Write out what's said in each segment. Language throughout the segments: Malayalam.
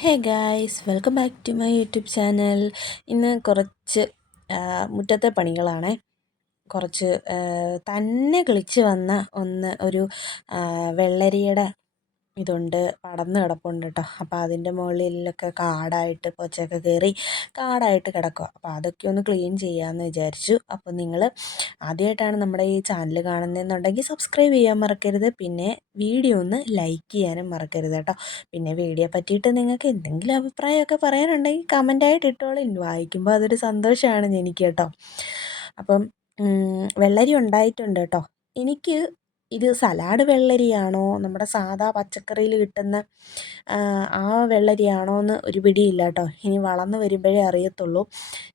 Hey guys welcome back to my YouTube channel ഇന്ന് കുറച്ച് മുറ്റത്തെ പണികളാണേ. കുറച്ച് തന്നെ കിളിച്ച് വന്ന ഒന്ന് ഒരു വെള്ളരിയുടെ ഇതുണ്ട്. പടന്ന് കിടപ്പുണ്ട് കേട്ടോ അപ്പോൾ അതിന്റെ മുകളിലൊക്കെ കാടായിട്ട് പോച്ചയൊക്കെ കയറി കാടായിട്ട് കിടക്കുക അപ്പോൾ അതൊക്കെ ഒന്ന് ക്ലീൻ ചെയ്യാമെന്ന് വിചാരിച്ചു. അപ്പോൾ നിങ്ങൾ ആദ്യമായിട്ടാണ് നമ്മുടെ ഈ ചാനൽ കാണുന്നതെന്നുണ്ടെങ്കിൽ സബ്സ്ക്രൈബ് ചെയ്യാൻ മറക്കരുത്. പിന്നെ വീഡിയോ ഒന്ന് ലൈക്ക് ചെയ്യാനും മറക്കരുത് കേട്ടോ പിന്നെ വീഡിയോ പറ്റിയിട്ട് നിങ്ങൾക്ക് എന്തെങ്കിലും അഭിപ്രായമൊക്കെ പറയാനുണ്ടെങ്കിൽ കമന്റായിട്ട് ഇട്ടോളൂ. വായിക്കുമ്പോൾ അതൊരു സന്തോഷമാണ് എനിക്ക് കേട്ടോ അപ്പം വെള്ളരി ഉണ്ടായിട്ടുണ്ട് കേട്ടോ എനിക്ക് ഇത് സലാഡ് വെള്ളരിയാണോ? നമ്മുടെ സാധാ പച്ചക്കറിയിൽ കിട്ടുന്ന ആ, വെള്ളരിയാണോ എന്ന് ഒരു പിടിയില്ല കേട്ടോ. ഇനി വളർന്ന് വരുമ്പോഴേ അറിയത്തുള്ളൂ.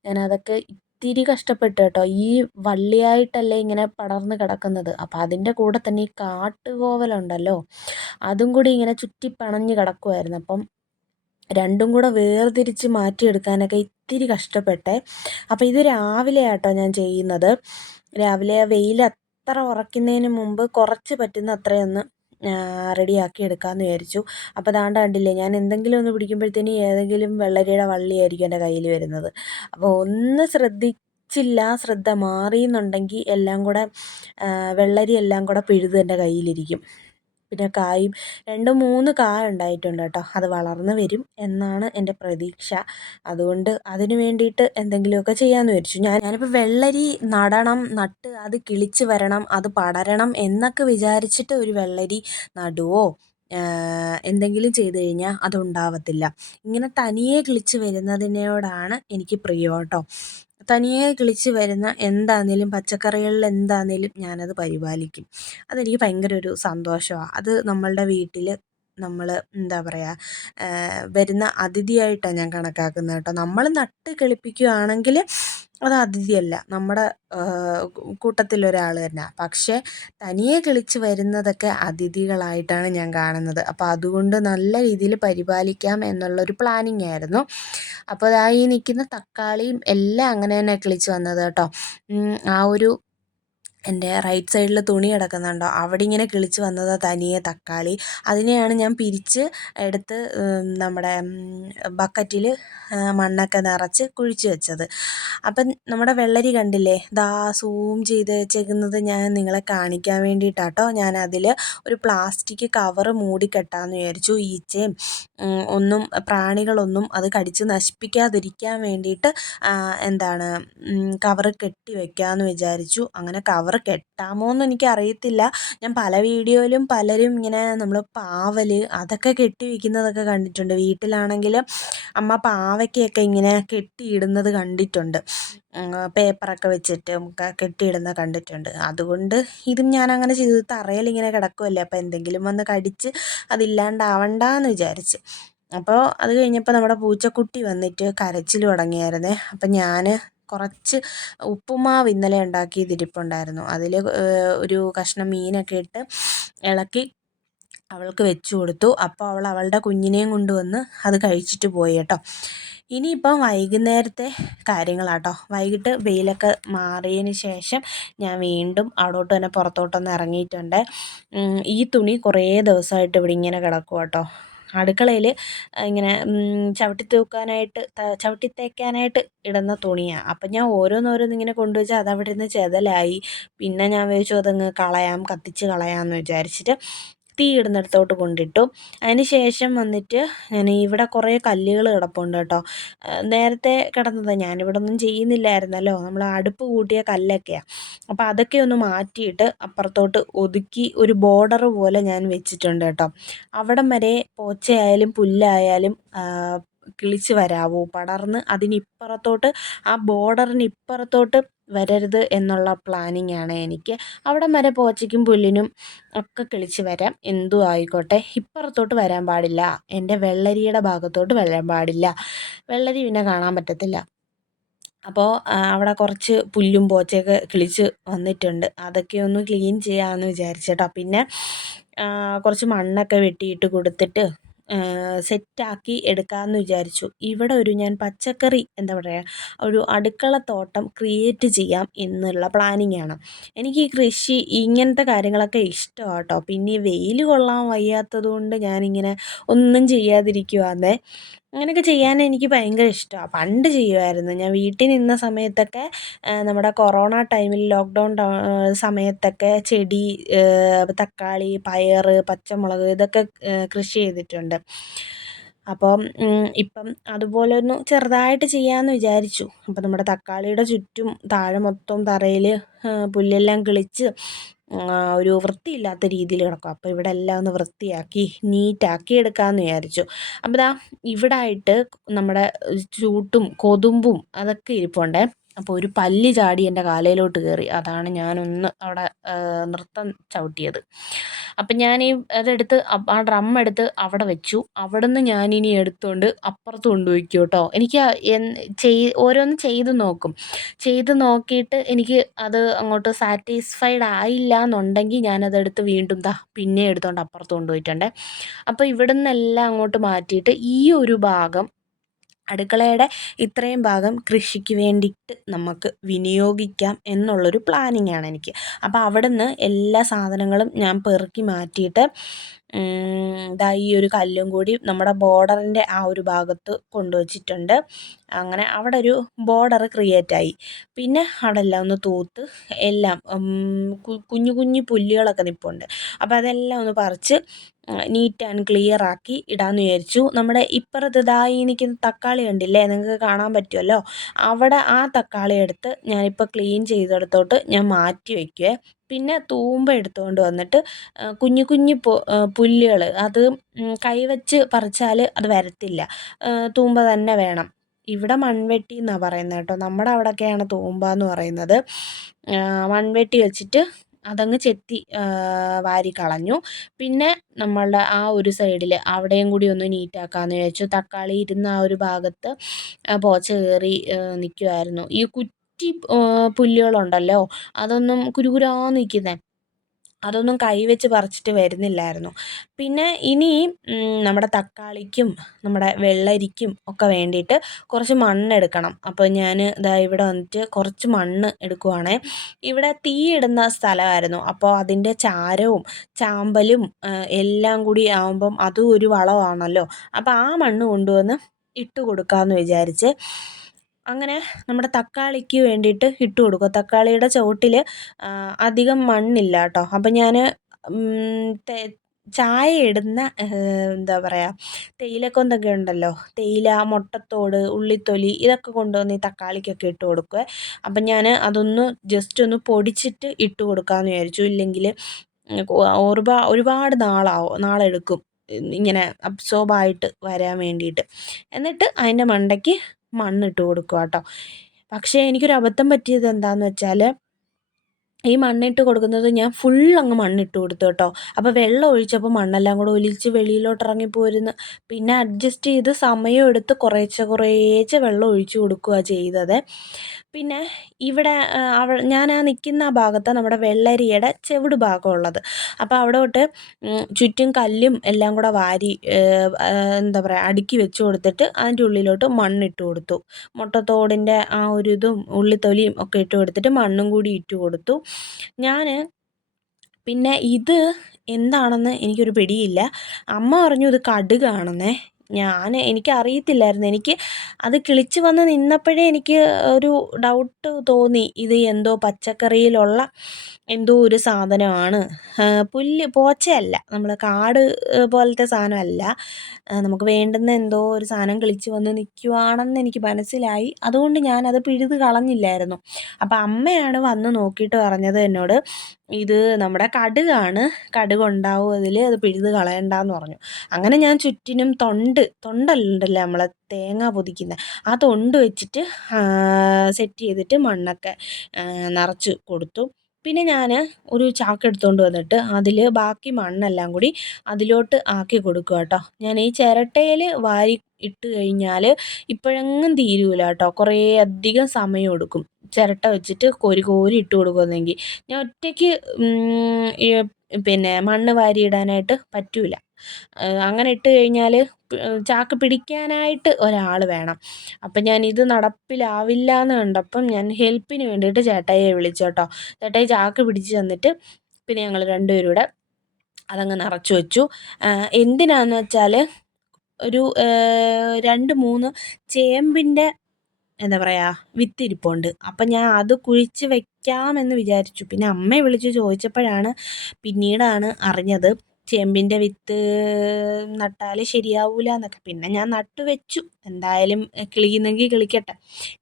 ഞാനതൊക്കെ ഇത്തിരി കഷ്ടപ്പെട്ടു കേട്ടോ. ഈ വള്ളിയായിട്ടല്ലേ ഇങ്ങനെ പടർന്ന് കിടക്കുന്നത്. അപ്പോൾ അതിന്റെ കൂടെ തന്നെ ഈ കാട്ടുകോവലുണ്ടല്ലോ. അതും കൂടി ഇങ്ങനെ ചുറ്റി പണഞ്ഞ് കിടക്കുമായിരുന്നു അപ്പം രണ്ടും കൂടെ വേർതിരിച്ച് മാറ്റിയെടുക്കാനൊക്കെ ഇത്തിരി കഷ്ടപ്പെട്ടേ. അപ്പോൾ ഇത് രാവിലെ ആട്ടോ ഞാൻ ചെയ്യുന്നത്. രാവിലെ വെയിൽ അത്ര ഉറക്കുന്നതിന് മുമ്പ് കുറച്ച് പറ്റുന്ന അത്രയൊന്ന് റെഡിയാക്കി എടുക്കാമെന്ന് വിചാരിച്ചു. അപ്പോൾ ദാണ്ട കണ്ടില്ലേ ഞാൻ എന്തെങ്കിലും ഒന്ന് പിടിക്കുമ്പോഴത്തേന് ഏതെങ്കിലും വെള്ളരിയുടെ വള്ളിയായിരിക്കും എന്റെ കയ്യിൽ വരുന്നത്. അപ്പോൾ ഒന്ന് ശ്രദ്ധിച്ചില്ല ശ്രദ്ധ മാറിയെന്നുണ്ടെങ്കിൽ എല്ലാം കൂടെ വെള്ളരി എല്ലാം കൂടെ പിഴുത് എന്റെ കയ്യിലിരിക്കും. പിന്നെ കായും രണ്ട് മൂന്ന് കായ ഉണ്ടായിട്ടുണ്ട് കേട്ടോ. അത് വളർന്ന് വരും എന്നാണ് എന്റെ പ്രതീക്ഷ. അതുകൊണ്ട് അതിന് വേണ്ടിയിട്ട് എന്തെങ്കിലുമൊക്കെ ചെയ്യാമെന്ന് വിചാരിച്ചു. ഞാൻ ഞാനിപ്പോൾ വെള്ളരി നടണം നട്ട് അത് കിളിച്ച് വരണം അത് പടരണം എന്നൊക്കെ വിചാരിച്ചിട്ട് ഒരു വെള്ളരി നടുവോ എന്തെങ്കിലും ചെയ്തു കഴിഞ്ഞാൽ അതുണ്ടാവത്തില്ല. ഇങ്ങനെ തനിയെ കിളിച്ച് വരുന്നതിനോടാണ് എനിക്ക് പ്രിയം കേട്ടോ. തനിയെ കിളിച്ച് വരുന്ന എന്താണേലും പച്ചക്കറികളിൽ എന്താണേലും ഞാനത് പരിപാലിക്കും. അതെനിക്ക് ഭയങ്കര ഒരു സന്തോഷമാണ് അത് നമ്മളുടെ വീട്ടിൽ നമ്മൾ എന്താ പറയുക വരുന്ന അതിഥിയായിട്ടാണ് ഞാൻ കണക്കാക്കുന്നത് കേട്ടോ. നമ്മൾ നട്ട് കിളിപ്പിക്കുകയാണെങ്കിൽ അത് അതിഥിയല്ല. നമ്മുടെ കൂട്ടത്തിലൊരാൾ തന്നെ. പക്ഷേ തനിയെ കിളിച്ച് വരുന്നതൊക്കെ അതിഥികളായിട്ടാണ് ഞാൻ കാണുന്നത്. അപ്പോൾ അതുകൊണ്ട് നല്ല രീതിയിൽ പരിപാലിക്കാം എന്നുള്ളൊരു പ്ലാനിങ് ആയിരുന്നു. അപ്പോൾ ഈ നിൽക്കുന്ന തക്കാളിയും എല്ലാം അങ്ങനെ തന്നെ കിളിച്ച് വന്നത് കേട്ടോ. ആ ഒരു എന്റെ റൈറ്റ് സൈഡിൽ തുണി കിടക്കുന്നുണ്ടോ? അവിടെ ഇങ്ങനെ കിളിച്ച് വന്നതാണ് തനിയെ തക്കാളി. അതിനെയാണ് ഞാൻ പിരിച്ച് എടുത്ത് നമ്മുടെ ബക്കറ്റിൽ മണ്ണൊക്കെ നിറച്ച് കുഴിച്ച് വെച്ചത്. അപ്പം നമ്മുടെ വെള്ളരി കണ്ടില്ലേ? ദാ സൂം ചെയ്ത് വെച്ചേക്കുന്നത് ഞാൻ നിങ്ങളെ കാണിക്കാൻ വേണ്ടിയിട്ടാട്ടോ. ഞാൻ അതിൽ ഒരു പ്ലാസ്റ്റിക് കവറ് മൂടിക്കെട്ടാന്ന് വിചാരിച്ചു. ഈച്ചയും ഒന്നും പ്രാണികളൊന്നും അത് കടിച്ച് നശിപ്പിക്കാതിരിക്കാൻ വേണ്ടിയിട്ട് എന്താണ് കവറ് കെട്ടി വെക്കാമെന്ന് വിചാരിച്ചു. അങ്ങനെ കവറ് എനിക്ക് അറിയത്തില്ല ഞാൻ പല വീഡിയോയിലും പലരും ഇങ്ങനെ നമ്മൾ പാവൽ അതൊക്കെ കെട്ടി വെക്കുന്നതൊക്കെ കണ്ടിട്ടുണ്ട്. വീട്ടിലാണെങ്കിൽ അമ്മ പാവയ്ക്കൊക്കെ ഇങ്ങനെ കെട്ടിയിടുന്നത് കണ്ടിട്ടുണ്ട്. പേപ്പറൊക്കെ വെച്ചിട്ട് കെട്ടിയിടുന്ന കണ്ടിട്ടുണ്ട്. അതുകൊണ്ട് ഇതും ഞാൻ അങ്ങനെ ചെയ്തു. തറയിൽ ഇങ്ങനെ കിടക്കുമല്ലേ അപ്പോൾ എന്തെങ്കിലും വന്ന് കടിച്ച് അതില്ലാണ്ടാവണ്ടെന്ന് വിചാരിച്ച്. അപ്പോൾ അത് കഴിഞ്ഞപ്പോൾ നമ്മുടെ പൂച്ചക്കുട്ടി വന്നിട്ട് കരച്ചിൽ തുടങ്ങിയായിരുന്നേ. അപ്പം ഞാൻ കുറച്ച് ഉപ്പുമാവ് ഇന്നലെ ഉണ്ടാക്കിയതിരിപ്പുണ്ടായിരുന്നു. അതിൽ ഒരു കഷ്ണം മീനൊക്കെ ഇട്ട് ഇളക്കി അവൾക്ക് വെച്ചു കൊടുത്തു. അപ്പോൾ അവൾ അവളുടെ കുഞ്ഞിനെയും കൊണ്ടുവന്ന് അത് കഴിച്ചിട്ട് പോയി കേട്ടോ. ഇനിയിപ്പം വൈകുന്നേരത്തെ കാര്യങ്ങളാട്ടോ. വൈകിട്ട് വെയിലൊക്കെ മാറിയതിന് ശേഷം ഞാൻ വീണ്ടും അവിടോട്ട് തന്നെ പുറത്തോട്ടൊന്ന് ഇറങ്ങിയിട്ടുണ്ട്. ഈ തുണി കുറേ ദിവസമായിട്ട് ഇവിടെ ഇങ്ങനെ കിടക്കും കേട്ടോ. അടുക്കളയിൽ ഇങ്ങനെ ചവിട്ടി തൂക്കാനായിട്ട് ചവിട്ടി തേക്കാനായിട്ട് ഇടുന്ന തുണിയാണ് അപ്പം ഞാൻ ഓരോന്നോരോന്ന് ഇങ്ങനെ കൊണ്ടുവച്ചാൽ അതവിടെ നിന്ന് ചെതലായി. പിന്നെ ഞാൻ വിചാരിച്ചു അതങ്ങ് കളയാം കത്തിച്ച് കളയാമെന്ന് വിചാരിച്ചിട്ട് തീ ഇടുന്നിടത്തോട്ട് കൊണ്ടിട്ടു. ശേഷം വന്നിട്ട് ഞാൻ ഇവിടെ കുറേ കല്ലുകൾ കിടപ്പുണ്ട് കേട്ടോ. നേരത്തെ കിടന്നത് ഞാനിവിടെ ഒന്നും ചെയ്യുന്നില്ലായിരുന്നല്ലോ. നമ്മൾ അടുപ്പ് കൂട്ടിയ കല്ലൊക്കെയാണ് അപ്പോൾ അതൊക്കെ ഒന്ന് മാറ്റിയിട്ട് അപ്പുറത്തോട്ട് ഒതുക്കി ഒരു ബോർഡർ പോലെ ഞാൻ വെച്ചിട്ടുണ്ട് കേട്ടോ. അവിടം വരെ പോച്ചയായാലും പുല്ലായാലും കിളിച്ച് വരാവൂ. പടർന്ന് അതിനിപ്പുറത്തോട്ട് ആ ബോർഡറിനിപ്പുറത്തോട്ട് വരരുത് എന്നുള്ള പ്ലാനിങ് ആണ് എനിക്ക്. അവിടം വരെ പോച്ചയ്ക്കും പുല്ലിനും ഒക്കെ കിളിച്ച് വരാം. എന്തു ആയിക്കോട്ടെ. ഇപ്പുറത്തോട്ട് വരാൻ പാടില്ല. എന്റെ വെള്ളരിയുടെ ഭാഗത്തോട്ട് വരാൻ പാടില്ല. വെള്ളരി പിന്നെ കാണാൻ പറ്റത്തില്ല. അപ്പോൾ അവിടെ കുറച്ച് പുല്ലും പോച്ചയൊക്കെ കിളിച്ച് വന്നിട്ടുണ്ട്. അതൊക്കെ ഒന്ന് ക്ലീൻ ചെയ്യാമെന്ന് വിചാരിച്ചേട്ടോ പിന്നെ കുറച്ച് മണ്ണൊക്കെ വെട്ടിയിട്ട് കൊടുത്തിട്ട് സെറ്റാക്കി എടുക്കാമെന്ന് വിചാരിച്ചു. ഇവിടെ ഒരു ഞാൻ പച്ചക്കറി എന്താ പറയുക ഒരു അടുക്കള തോട്ടം ക്രിയേറ്റ് ചെയ്യാം എന്നുള്ള പ്ലാനിങ് ആണ്. എനിക്ക് ഈ കൃഷി ഇങ്ങനത്തെ കാര്യങ്ങളൊക്കെ ഇഷ്ടമാണ് കേട്ടോ പിന്നെ വെയിൽ കൊള്ളാൻ വയ്യാത്തത് കൊണ്ട് ഞാനിങ്ങനെ ഒന്നും ചെയ്യാതിരിക്കുവാന്നേ. അങ്ങനെയൊക്കെ ചെയ്യാൻ എനിക്ക് ഭയങ്കര ഇഷ്ടമാണ് പണ്ട് ചെയ്യുമായിരുന്നു ഞാൻ വീട്ടിൽ നിന്ന സമയത്തൊക്കെ നമ്മുടെ കൊറോണ ടൈമിൽ ലോക്ക്ഡൗൺ സമയത്തൊക്കെ ചെടി തക്കാളി പയർ പച്ചമുളക് ഇതൊക്കെ കൃഷി ചെയ്തിട്ടുണ്ട്. അപ്പം ഇപ്പം അതുപോലെ ഒന്ന് ചെറുതായിട്ട് ചെയ്യാമെന്ന് വിചാരിച്ചു. അപ്പം നമ്മുടെ തക്കാളിയുടെ ചുറ്റും താഴെ മൊത്തം തറയിൽ പുല്ലെല്ലാം കിളിച്ച് ഒരു വൃത്തിയില്ലാത്ത രീതിയിൽ കിടക്കും. അപ്പോൾ ഇവിടെ എല്ലാം ഒന്ന് വൃത്തിയാക്കി നീറ്റാക്കി എടുക്കാമെന്ന് വിചാരിച്ചു. അപ്പോൾ ദാ ഇവിടായിട്ട് നമ്മുടെ ചൂട്ടും കൊതുമ്പും അതൊക്കെ ഇരിപ്പുണ്ടേ. അപ്പോൾ ഒരു പല്ലി ചാടി എന്റെ കാലയിലോട്ട് കയറി അതാണ് ഞാനൊന്ന് അവിടെ നൃത്തം ചവിട്ടിയത്. അപ്പം ഞാൻ ഈ അതെടുത്ത് ആ ഡ്രം എടുത്ത് അവിടെ വെച്ചു. അവിടെ നിന്ന് ഞാനിനി എടുത്തുകൊണ്ട് അപ്പുറത്ത് കൊണ്ടുപോയിക്കും കേട്ടോ എനിക്ക് ചെയ് ഓരോന്ന് ചെയ്ത് നോക്കും. ചെയ്ത് നോക്കിയിട്ട് എനിക്ക് അത് അങ്ങോട്ട് സാറ്റിസ്ഫൈഡ് ആയില്ല എന്നുണ്ടെങ്കിൽ ഞാനതെടുത്ത് വീണ്ടും ദാ പിന്നെ എടുത്തുകൊണ്ട് അപ്പുറത്ത് കൊണ്ടുപോയിട്ടുണ്ട്. അപ്പോൾ ഇവിടെ നിന്നെല്ലാം അങ്ങോട്ട് മാറ്റിയിട്ട് ഈ ഒരു ഭാഗം അടുക്കളയുടെ ഇത്രയും ഭാഗം കൃഷിക്ക് വേണ്ടിയിട്ട് നമുക്ക് വിനിയോഗിക്കാം എന്നുള്ളൊരു പ്ലാനിങ് ആണ് എനിക്ക്. അപ്പോൾ അവിടെ നിന്ന് എല്ലാ സാധനങ്ങളും ഞാൻ പെറുക്കി മാറ്റിയിട്ട് ദാ ഈ ഒരു കല്ലും കൂടി നമ്മുടെ ബോർഡറിന്റെ ആ ഒരു ഭാഗത്ത് കൊണ്ടുവച്ചിട്ടുണ്ട്. അങ്ങനെ അവിടെ ഒരു ബോർഡർ ക്രിയേറ്റ് ആയി. പിന്നെ അവിടെ എല്ലാം ഒന്ന് തൂത്ത് എല്ലാം കുഞ്ഞു കുഞ്ഞു പുല്ലുകളൊക്കെ നിപ്പുണ്ട്. അപ്പോൾ അതെല്ലാം ഒന്ന് പറിച്ച് നീറ്റ് ആൻഡ് ക്ലിയർ ആക്കി ഇടാമെന്ന് വിചാരിച്ചു. നമ്മുടെ ഇപ്പുറത്ത് ഇതായി നിൽക്കുന്ന തക്കാളി കണ്ടില്ലേ? നിങ്ങൾക്ക് കാണാൻ പറ്റുമല്ലോ അവിടെ ആ തക്കാളി എടുത്ത് ഞാനിപ്പോൾ ക്ലീൻ ചെയ്തെടുത്തോട്ട് ഞാൻ മാറ്റി വയ്ക്കുവേ പിന്നെ തൂമ്പ എടുത്തുകൊണ്ട് വന്നിട്ട് കുഞ്ഞു കുഞ്ഞു പുല്ലുകൾ അത് കൈവച്ച് പറിച്ചാൽ അത് വരത്തില്ല. തൂമ്പ തന്നെ വേണം. ഇവിടെ മൺവെട്ടി എന്നാണ് പറയുന്നത് കേട്ടോ. നമ്മുടെ അവിടെയൊക്കെയാണ് തൂമ്പ എന്ന് പറയുന്നത്. മൺവെട്ടി വെച്ചിട്ട് അതങ്ങ് ചെത്തി വാരി കളഞ്ഞു. പിന്നെ നമ്മളുടെ ആ ഒരു സൈഡിൽ അവിടെയും കൂടി ഒന്ന് നീറ്റാക്കാമെന്ന് വിചാരിച്ചു. തക്കാളി ഇരുന്ന ആ ഒരു ഭാഗത്ത് പോച്ച കയറി നിൽക്കുമായിരുന്നു ഈ കുറ്റി പുല്ലുകളുണ്ടല്ലോ. അതൊന്നും കുരുകുരാന്ന് നിൽക്കുന്നത് അതൊന്നും കൈ വെച്ച് പറിച്ചിട്ട് വരുന്നില്ലായിരുന്നു. പിന്നെ ഇനി നമ്മുടെ തക്കാളിക്കും നമ്മുടെ വെള്ളരിക്കും ഒക്കെ വേണ്ടിയിട്ട് കുറച്ച് മണ്ണ് എടുക്കണം. അപ്പോൾ ഞാൻ ഇതാ ഇവിടെ വന്നിട്ട് കുറച്ച് മണ്ണ് എടുക്കുവാണേ. ഇവിടെ തീയിടുന്ന സ്ഥലമായിരുന്നു. അപ്പോൾ അതിന്റെ ചാരവും ചാമ്പലും എല്ലാം കൂടി ആകുമ്പം അതും ഒരു വളമാണല്ലോ. അപ്പോൾ ആ മണ്ണ് കൊണ്ടുവന്ന് ഇട്ട് കൊടുക്കാമെന്ന് വിചാരിച്ച് അങ്ങനെ നമ്മുടെ തക്കാളിക്ക് വേണ്ടിയിട്ട് ഇട്ട് കൊടുക്കുക തക്കാളിയുടെ ചുവട്ടിൽ അധികം മണ്ണില്ല കേട്ടോ അപ്പം ഞാൻ ചായ ഇടുന്ന എന്താ പറയുക തേയിലക്കൊന്തൊക്കെ ഉണ്ടല്ലോ? തേയില മുട്ടത്തോട് ഉള്ളിത്തൊലി ഇതൊക്കെ കൊണ്ടുവന്ന് ഈ തക്കാളിക്കൊക്കെ ഇട്ട് കൊടുക്കുക അപ്പം ഞാൻ അതൊന്ന് ജസ്റ്റ് ഒന്ന് പൊടിച്ചിട്ട് ഇട്ട് കൊടുക്കാമെന്ന് വിചാരിച്ചു. ഇല്ലെങ്കിൽ ഒരുപാ ഒരുപാട് നാളാവും നാളെടുക്കും. ഇങ്ങനെ അബ്സോർബായിട്ട് വരാൻ വേണ്ടിയിട്ട്. എന്നിട്ട് അതിന്റെ മണ്ടയ്ക്ക് മണ്ണിട്ട് കൊടുക്കുക കേട്ടോ പക്ഷേ എനിക്കൊരു അബദ്ധം പറ്റിയത് എന്താണെന്ന് വെച്ചാൽ ഈ മണ്ണിട്ട് കൊടുക്കുന്നത് ഞാൻ ഫുൾ അങ്ങ് മണ്ണിട്ട് കൊടുത്തു കേട്ടോ അപ്പോൾ വെള്ളം ഒഴിച്ചപ്പോൾ മണ്ണെല്ലാം കൂടെ ഒലിച്ച് വെളിയിലോട്ട് ഇറങ്ങി പോരുന്നു. പിന്നെ അഡ്ജസ്റ്റ് ചെയ്ത് സമയം എടുത്ത് കുറേശ്ശെ കുറേശ്ശെ വെള്ളം ഒഴിച്ചു കൊടുക്കുക ചെയ്തത്. പിന്നെ ഇവിടെ അവ ഞാൻ ആ നിൽക്കുന്ന ആ ഭാഗത്താണ് നമ്മുടെ വെള്ളരിയുടെ ചെവിട് ഭാഗം ഉള്ളത് അപ്പോൾ തൊട്ട് ചുറ്റും കല്ലും എല്ലാം കൂടെ വാരി എന്താ പറയുക അടുക്കി വെച്ച് കൊടുത്തിട്ട് അതിന്റെ ഉള്ളിലോട്ട് മണ്ണിട്ട് കൊടുത്തു. മുട്ടത്തോടിന്റെ ആ ഒരു ഇതും ഉള്ളിത്തൊലിയും ഒക്കെ ഇട്ട് കൊടുത്തിട്ട് മണ്ണും കൂടി ഇട്ട് കൊടുത്തു. ഞാൻ പിന്നെ ഇത് എന്താണെന്ന് എനിക്കൊരു പിടിയില്ല. അമ്മ പറഞ്ഞു ഇത് കടുകാണെന്നേ. ഞാൻ എനിക്ക് അറിയത്തില്ലായിരുന്നു എനിക്ക് അത് കിളിച്ച് വന്ന് നിന്നപ്പോഴേ എനിക്ക് ഒരു ഡൗട്ട് തോന്നി. ഇത് എന്തോ പച്ചക്കറിയിലുള്ള എന്തോ ഒരു സാധനമാണ്. പുല്ല് പോച്ചയല്ല. നമ്മൾ കാട് പോലത്തെ സാധനമല്ല. നമുക്ക് വേണ്ടുന്ന എന്തോ ഒരു സാധനം കിളിച്ച് വന്ന് നിൽക്കുവാണെന്ന് എനിക്ക് മനസ്സിലായി. അതുകൊണ്ട് ഞാനത് പിഴുത് കളഞ്ഞില്ലായിരുന്നു. അപ്പം അമ്മയാണ് വന്ന് നോക്കിയിട്ട് പറഞ്ഞത് എന്നോട്. ഇത് നമ്മുടെ കടുകാണ്. കടുക് ഉണ്ടാവും അതിൽ അത് പിഴുത് കളയണ്ടെന്ന് പറഞ്ഞു. അങ്ങനെ ഞാൻ ചുറ്റിനും തൊണ്ട് തൊണ്ടല്ലല്ലോ നമ്മളെ തേങ്ങ പൊതിക്കുന്ന. ആ തൊണ്ട് വെച്ചിട്ട് സെറ്റ് ചെയ്തിട്ട് മണ്ണൊക്കെ നിറച്ച് കൊടുത്തു. പിന്നെ ഞാൻ ഒരു ചാക്ക് എടുത്തുകൊണ്ട് വന്നിട്ട് അതിൽ ബാക്കി മണ്ണെല്ലാം കൂടി അതിലോട്ട് ആക്കി കൊടുക്കുക കേട്ടോ ഞാൻ ഈ ചിരട്ടയിൽ വാരി ഇട്ട് കഴിഞ്ഞാൽ ഇപ്പോഴെങ്ങും തീരൂല കേട്ടോ കുറേ അധികം സമയം എടുക്കും ചിരട്ട വെച്ചിട്ട് കോരി കോരി ഇട്ട് കൊടുക്കുന്നെങ്കിൽ ഞാൻ ഒറ്റയ്ക്ക് പിന്നെ മണ്ണ് വാരിയിടാനായിട്ട് പറ്റൂല. അങ്ങനെ ഇട്ട് കഴിഞ്ഞാൽ ചാക്ക് പിടിക്കാനായിട്ട് ഒരാൾ വേണം. അപ്പം ഞാൻ ഇത് നടപ്പിലാവില്ല എന്ന് കണ്ടപ്പം ഞാൻ ഹെൽപ്പിന് വേണ്ടിയിട്ട് ചേട്ടായിയെ വിളിച്ചു കേട്ടോ. ചേട്ടായി ചാക്ക് പിടിച്ച് തന്നിട്ട് പിന്നെ ഞങ്ങൾ രണ്ടുപേരും കൂടെ അതങ്ങ് നിറച്ച് വെച്ചു. എന്തിനാന്ന് വെച്ചാൽ ഒരു രണ്ട് മൂന്ന് ചേമ്പിന്റെ എന്താ പറയുക വിത്തിരിപ്പുണ്ട്. അപ്പം ഞാൻ അത് കുഴിച്ച് വെക്കാമെന്ന് വിചാരിച്ചു. പിന്നെ അമ്മയെ വിളിച്ച് ചോദിച്ചപ്പോഴാണ് പിന്നീടാണ് അറിഞ്ഞത് ചേമ്പിന്റെ വിത്ത് നട്ടാൽ ശരിയാവില്ല എന്നൊക്കെ. പിന്നെ ഞാൻ നട്ടു വെച്ചു. എന്തായാലും കിളിക്കുന്നെങ്കിൽ കിളിക്കട്ടെ.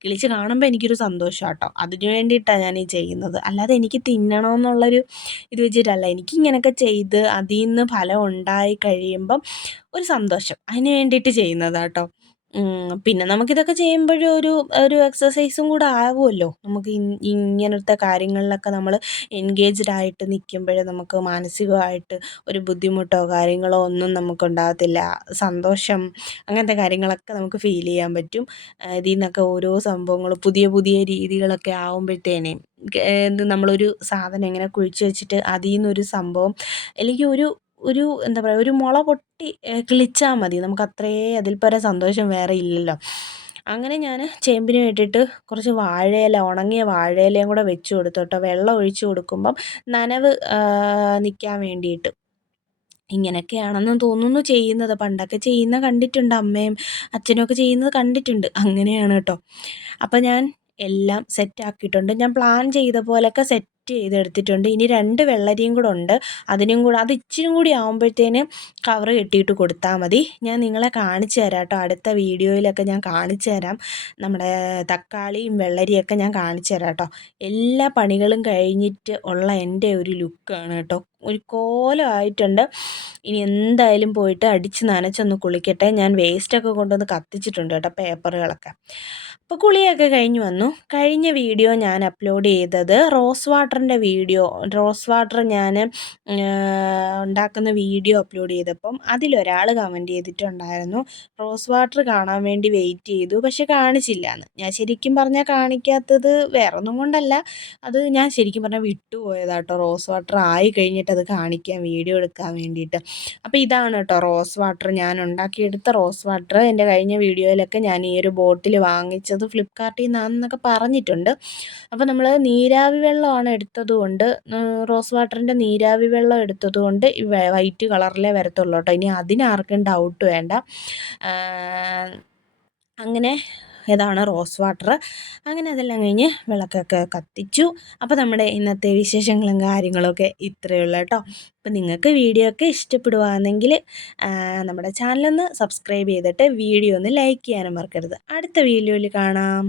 കിളിച്ച് കാണുമ്പോൾ എനിക്കൊരു സന്തോഷം കേട്ടോ അതിന് വേണ്ടിയിട്ടാണ് ഞാൻ ഈ ചെയ്യുന്നത്. അല്ലാതെ എനിക്ക് തിന്നണമെന്നുള്ളൊരു ഇത് വെച്ചിട്ടല്ല. എനിക്ക് ഇങ്ങനെയൊക്കെ ചെയ്ത് അതിൽ നിന്ന് ഫലം ഉണ്ടായി കഴിയുമ്പം ഒരു സന്തോഷം. അതിന് വേണ്ടിയിട്ട് ചെയ്യുന്നതാണ് കേട്ടോ പിന്നെ നമുക്കിതൊക്കെ ചെയ്യുമ്പോഴും ഒരു ഒരു എക്സസൈസും കൂടെ ആവുമല്ലോ. നമുക്ക് ഇങ്ങനത്തെ കാര്യങ്ങളിലൊക്കെ നമ്മൾ എൻഗേജ്ഡ് ആയിട്ട് നിൽക്കുമ്പോൾ നമുക്ക് മാനസികമായിട്ട് ഒരു ബുദ്ധിമുട്ടോ കാര്യങ്ങളോ ഒന്നും നമുക്കുണ്ടാകത്തില്ല. സന്തോഷം അങ്ങനത്തെ കാര്യങ്ങളൊക്കെ നമുക്ക് ഫീൽ ചെയ്യാൻ പറ്റും. ഇതിൽ നിന്നൊക്കെ ഓരോ സംഭവങ്ങൾ പുതിയ പുതിയ രീതികളൊക്കെ ആവുമ്പോഴത്തേനെ നമ്മളൊരു സാധനം ഇങ്ങനെ കുഴിച്ച് വെച്ചിട്ട് അതിൽ നിന്നൊരു സംഭവം അല്ലെങ്കിൽ ഒരു ഒരു എന്താ പറയുക ഒരു മുള പൊട്ടി കിളിച്ചാൽ മതി. നമുക്ക് അത്രേ അതിൽ പരം സന്തോഷം വേറെ ഇല്ലല്ലോ. അങ്ങനെ ഞാൻ ചേമ്പിന് വേണ്ടിയിട്ട് കുറച്ച് വാഴയില ഉണങ്ങിയ വാഴയിലയും കൂടെ വെച്ച് കൊടുത്തു കേട്ടോ വെള്ളം ഒഴിച്ച് കൊടുക്കുമ്പം നനവ് നിൽക്കാൻ വേണ്ടിയിട്ട്. ഇങ്ങനെയൊക്കെയാണെന്ന് തോന്നുന്നു ചെയ്യുന്നത്. പണ്ടൊക്കെ ചെയ്യുന്ന കണ്ടിട്ടുണ്ട് അമ്മയും അച്ഛനും ഒക്കെ ചെയ്യുന്നത് കണ്ടിട്ടുണ്ട്. അങ്ങനെയാണ് കേട്ടോ. അപ്പം ഞാൻ എല്ലാം സെറ്റ് ആക്കിയിട്ടുണ്ട്. ഞാൻ പ്ലാൻ ചെയ്ത പോലെയൊക്കെ സെറ്റ് ചെയ്തെടുത്തിട്ടുണ്ട്. ഇനി രണ്ട് വെള്ളരിയും കൂടെ ഉണ്ട്. അതിനും കൂടെ അത് ഇച്ചിരി കൂടി ആകുമ്പോഴത്തേന് കവർ കെട്ടിയിട്ട് കൊടുത്താൽ മതി. ഞാൻ നിങ്ങളെ കാണിച്ചു തരാം കേട്ടോ അടുത്ത വീഡിയോയിലൊക്കെ ഞാൻ കാണിച്ചു തരാം. നമ്മുടെ തക്കാളിയും വെള്ളരിയൊക്കെ ഞാൻ കാണിച്ചു തരാം കേട്ടോ എല്ലാ പണികളും കഴിഞ്ഞിട്ട് ഉള്ള എന്റെ ഒരു ലുക്കാണ് കേട്ടോ. ഒരു കോലമായിട്ടുണ്ട് ഇനി എന്തായാലും പോയിട്ട് അടിച്ച് നനച്ചൊന്ന് കുളിക്കട്ടെ. ഞാൻ വേസ്റ്റൊക്കെ കൊണ്ടുവന്ന് കത്തിച്ചിട്ടുണ്ട് കേട്ടോ പേപ്പറുകളൊക്കെ. അപ്പോൾ കുളിയൊക്കെ കഴിഞ്ഞ് വന്നു. കഴിഞ്ഞ വീഡിയോ ഞാൻ അപ്ലോഡ് ചെയ്തത് റോസ് വാട്ടറിന്റെ വീഡിയോ റോസ് വാട്ടർ ഞാൻ ഉണ്ടാക്കുന്ന വീഡിയോ അപ്ലോഡ് ചെയ്തപ്പം അതിലൊരാൾ കമന്റ് ചെയ്തിട്ടുണ്ടായിരുന്നു. റോസ് വാട്ടർ കാണാൻ വേണ്ടി വെയിറ്റ് ചെയ്തു പക്ഷെ കാണിച്ചില്ല എന്ന് ഞാൻ ശരിക്കും പറഞ്ഞാൽ കാണിക്കാത്തത് വേറൊന്നും കൊണ്ടല്ല. അത് ഞാൻ ശരിക്കും പറഞ്ഞാൽ വിട്ടുപോയതാട്ടോ റോസ് വാട്ടർ ആയി കഴിഞ്ഞിട്ട് അത് കാണിക്കാൻ വീഡിയോ എടുക്കാൻ വേണ്ടിയിട്ട്. അപ്പോൾ ഇതാണ് കേട്ടോ റോസ് വാട്ടർ. ഞാൻ ഉണ്ടാക്കിയെടുത്ത റോസ് വാട്ടർ. എന്റെ കഴിഞ്ഞ വീഡിയോയിലൊക്കെ ഞാൻ ഈ ഒരു ബോട്ടിൽ വാങ്ങിച്ചത് ഫ്ലിപ്കാർട്ടിൽ നിന്നാണെന്നൊക്കെ പറഞ്ഞിട്ടുണ്ട്. അപ്പോൾ നമ്മൾ നീരാവി വെള്ളമാണ് എടുത്തതുകൊണ്ട് റോസ് വാട്ടറിന്റെ നീരാവി വെള്ളം എടുത്തതുകൊണ്ട് വൈറ്റ് കളറിലേ വരത്തുള്ളൂ കേട്ടോ ഇനി അതിനാർക്കും ഡൗട്ട് വേണ്ട. അങ്ങനെ ഇതാണ് റോസ് വാട്ടർ. അങ്ങനെ അതെല്ലാം കഴിഞ്ഞ് വിളക്കൊക്കെ കത്തിച്ചു. അപ്പോൾ നമ്മുടെ ഇന്നത്തെ വിശേഷങ്ങളും കാര്യങ്ങളൊക്കെ ഇത്രയേ ഉള്ളൂ കേട്ടോ. അപ്പോൾ നിങ്ങൾക്ക് വീഡിയോ ഒക്കെ ഇഷ്ടപ്പെടുവാണെങ്കിൽ നമ്മുടെ ചാനലൊന്ന് സബ്സ്ക്രൈബ് ചെയ്തിട്ട് വീഡിയോ ഒന്ന് ലൈക്ക് ചെയ്യാനും മറക്കരുത്. അടുത്ത വീഡിയോയിൽ കാണാം.